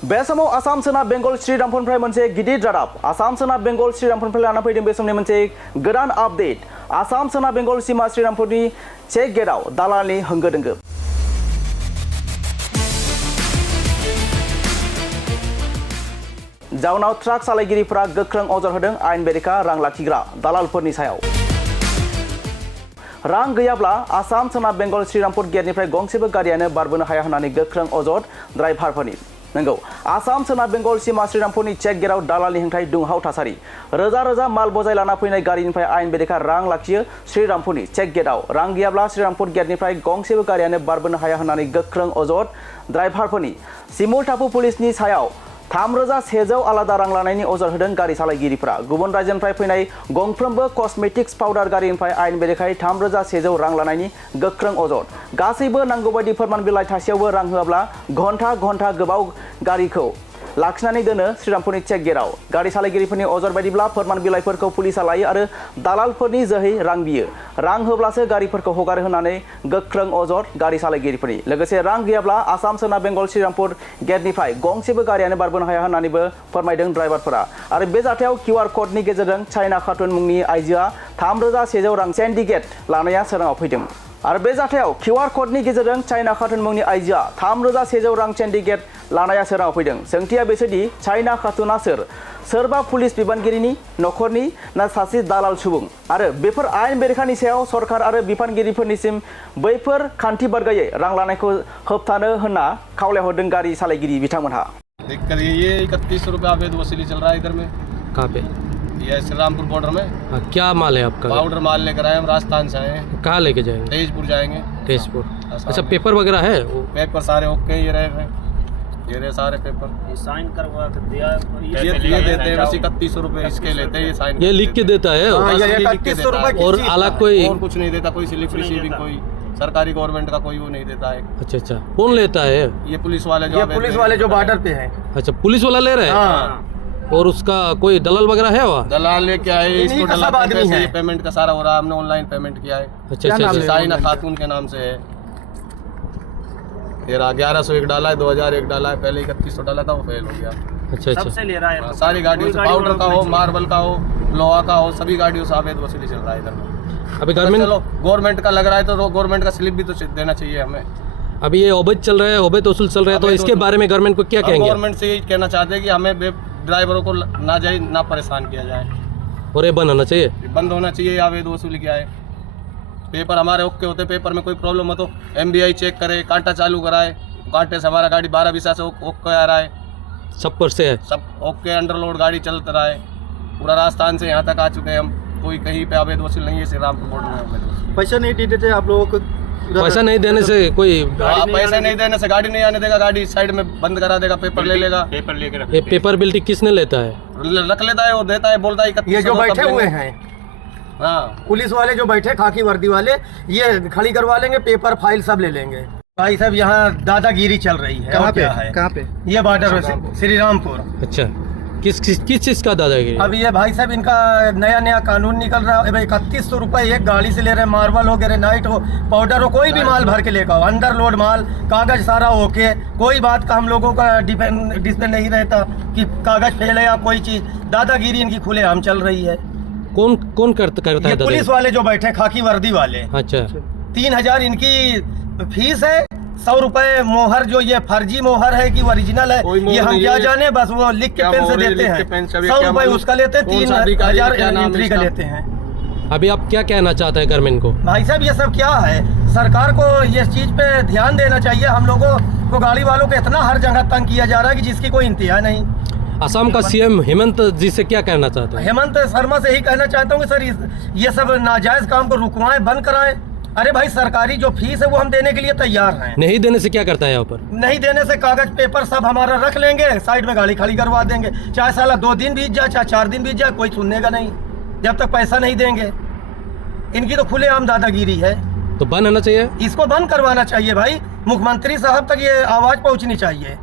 बे समाव आसाम सोनाब बेंगल श्रीरामपुरनिफ्राय मोनसे गिदिर रादाब। आसाम सोनाब बेंगल श्रीरामपुरनिफ्राय लाना फैदों बे समनि मोनसे गोदान आपडेट। आसाम सोनाब बेंगल सीमा श्रीरामपुरनि चेक गेटआव दालालनि होंगो दोंगो। जाउनाव ट्राक सालायगिरिफोरा गोख्रों अजद होदों आयेन बेरेखा रां लाखिग्रा दालालफोरनि सायाव। रां गैयाब्ला आसाम सोनाब बेंगल श्रीरामपुर गेटनिफ्राय गंसेबो गारियानो बारबोनो हाया होननानै गोख्रों अजद ड्राइभारफोरनि। नंगौ, आसाम सोनाब बेंगल सीमा श्रीरामपुरनि चेक गेटआव दालालनि हेंथायै दुंहाव थासारि। रोजा रोजा माल बजाय लाना फैनाय गारिनिफ्राय आयेन बेरेखा रां लाखियो श्रीरामपुरनि चेक गेटआव। रां गैयाब्ला श्रीरामपुर गेटनिफ्राय गंसेबो गारियानो बारबोनो हाया होननानै गोख्रों अजद ड्राइभारफोरनि। सिमुल टापु पुलिसनि सायाव 3100 आलादा रां लानायनि अजद होदों गारि सालायगिरिफोरा। गुबुन रायजोनिफ्राय फैनाय गंफ्रोमबो कस्मेटिक्स पाउडार गारिनिफ्राय आयेन बेरेखायै 3100 रां लानायनि गोख्रों अजद। गासैबो नांगौ बायदि फोरमान बिलाइ थासेयावबो रां होआब्ला घन्टा घन्टा गोबाव गारिखौ लाखिनानै दोनो श्रीरामपुरनि चेक गेटआव। गारि सालायगिरिफोरनि अजद बायदिब्ला फोरमान बिलाइफोरखौ पुलिसा लायो आरो दालालफोरनि जोहै रां बियो। रां होब्लासो गारिफोरखौ हगारो होननानै गोख्रों अजद गारि सालायगिरिफोरनि। लोगोसे रां गैयाब्ला आसाम सोनाब बेंगल श्रीरामपुर गेटनिफ्राय गंसेबो गारियानो बारबोनो हाया होननानैबो फोरमायदों ड्राइभारफोरा। आरो बे जाथायाव QR क'डनि गेजेरजों चाइना खातुन मुंनि आइजोआ 3100 रां सिन्डिकेट लानाया सोराङाव फैदों। आरो बे जाथायाव QR क'डनि गेजेरजों चाइना खातुन मुंनि आइजोआ 3100 रां सिन्डिकेट लानाया सोराङाव फैदों। सोंथिया बेसोदि चाइना खातुना सोर? सोरबा पुलिस बिबानगिरिनि नखरनि ना सासे दालाल सुबुं? आरो बेफोर आयेन बेरेखानि सायाव सरकार आरो बिबानगिरिफोरनिसिम बैफोर खान्थि बारगायै रां लानायखौ होबथानो होनना खावलायहरदों गारि सालायगिरि बिथांमोनहा। देखकर ये 3100 रुपये अवैध वसूली चल रहा है इधर में। कहाँ पे? ये श्रीरामपुर बॉर्डर में। हाँ, क्या माल है आपका? पाउडर माल लेकर आए हम, राजस्थान से आए हैं। कहाँ लेके जाएंगे? तेजपुर जाएंगे। तेजपुर। अच्छा, पेपर वगैरह है? पेपर सारे ओके, ये रहे सारे पेपर। ये साइन करवा के दिया। ये देते हैं बस 3100 रुपये इसके लेते हैं। ये साइन ये लिख के देता है? हाँ, ये 3100 रुपये और अलग कोई और कुछ नहीं देता, कोई स्लिप रिसीविंग कोई सरकारी गवर्नमेंट का कोई वो नहीं देता है। अच्छा, कौन लेता है? ये पुलिस वाले जो बॉर्डर पे है। अच्छा, पुलिस वाला ले रहा है? हाँ। और उसका कोई दलाल वगैरह है वहाँ? दलाल लेके आए, इसको पेमेंट का सारा हो रहा है। हमने ऑनलाइन पेमेंट किया है। अच्छा, साइना खातून के नाम से है। ये 1101 डाला है, 2001 डाला है, पहले 3100 डाला था, वो फेल हो गया। अच्छा। सबसे ले रहा है। सारी गाड़ियों से, पाउडर का हो, मार्बल का हो, लोहा का हो, सभी गाड़ियों से अवैध वसूली चल रहा है इधर में। अभी गवर्नमेंट का लग रहा है तो गवर्नमेंट का स्लिप भी तो देना चाहिए हमें। अभी ये अवैध चल रहा है, अवैध वसूल चल रहा है, तो इसके बारे में गवर्नमेंट को क्या कहेंगे? गवर्नमेंट से यही कहना चाहते हैं कि हमें ड्राइवरों को ना परेशान किया जाए और ये बंद होना चाहिए। बंद होना चाहिए। अवैध वसूली क्या है? पेपर हमारे ओके होते, पेपर में कोई प्रॉब्लम हो तो MBI चेक करे, कांटा चालू कराए, कांटे से हमारा गाड़ी 12-20 से ओके आ रहा है, सब पर से है, सब ओके, अंडरलोड गाड़ी चलता रहा है। पूरा राजस्थान से यहाँ तक आ चुके हैं हम। कोई कहीं पे अवैध वसूल नहीं है। श्रीरामपुर बॉर्डर में अवैध वसूल। पैसा नहीं देते आप लोगों को? पैसा नहीं देने से कोई पैसा नहीं देने से गाड़ी नहीं आने देगा, गाड़ी साइड में बंद करा देगा, पेपर ले लेगा। पेपर लेकर ये पेपर बिल्टी किसने लेता है? रख लेता है, वो देता है, बोलता है ये जो बैठे हुए हैं, हाँ, पुलिस वाले जो बैठे खाकी वर्दी वाले, ये खड़ी करवा लेंगे, पेपर फाइल सब ले लेंगे। भाई साहब, यहाँ दादागिरी चल रही है। कहाँ पे? ये बॉर्डर श्रीरामपुर। अच्छा, किस चीज का दादागिरी? अब ये भाई साहब, इनका नया कानून निकल रहा है। 3100 रुपये एक गाड़ी से ले रहे हैं। मार्बल हो, ग्रेनाइट हो, पाउडर हो, कोई भी माल भर के लेकर आओ, अंडर लोड माल, कागज सारा ओके, कोई बात का हम लोगों का डिपेंड नहीं रहता कि कागज फेल है या कोई चीज। दादागिरी इनकी खुलेआम चल रही है। कौन करता है? पुलिस वाले जो बैठे खाकी वर्दी वाले। अच्छा, 3000 इनकी फीस है। 100 रुपए मोहर, जो ये फर्जी मोहर है कि ओरिजिनल है, ये हम क्या जाने, बस वो लिख के पेन से देते हैं। 100 रुपए उसका लेते हैं, 3000 एंट्री का लेते हैं। अभी आप क्या कहना चाहते हैं गवर्नमेंट को? भाई साहब, ये सब क्या है? सरकार को ये चीज पे ध्यान देना चाहिए। हम लोगों को, गाड़ी वालों को इतना हर जगह तंग किया जा रहा है कि जिसकी कोई इंतहा नहीं। असम का CM हेमंत जी से क्या कहना चाहते हैं? हेमंत शर्मा से यही कहना चाहता हूँ कि सर, ये सब नाजायज काम को रुकवाएं, बंद कराएं। अरे भाई, सरकारी जो फीस है वो हम देने के लिए तैयार हैं। नहीं देने से क्या करता है यहाँ पर? नहीं देने से कागज पेपर सब हमारा रख लेंगे, साइड में गाड़ी खड़ी करवा देंगे। चाहे साला 2 दिन बीत जाए, चाहे 4 दिन बीत जाए, कोई सुनने का नहीं जब तक पैसा नहीं देंगे। इनकी तो खुलेआम दादागिरी है। तो बंद होना चाहिए, इसको बंद करवाना चाहिए भाई। मुख्यमंत्री साहब तक ये आवाज पहुंचनी चाहिए।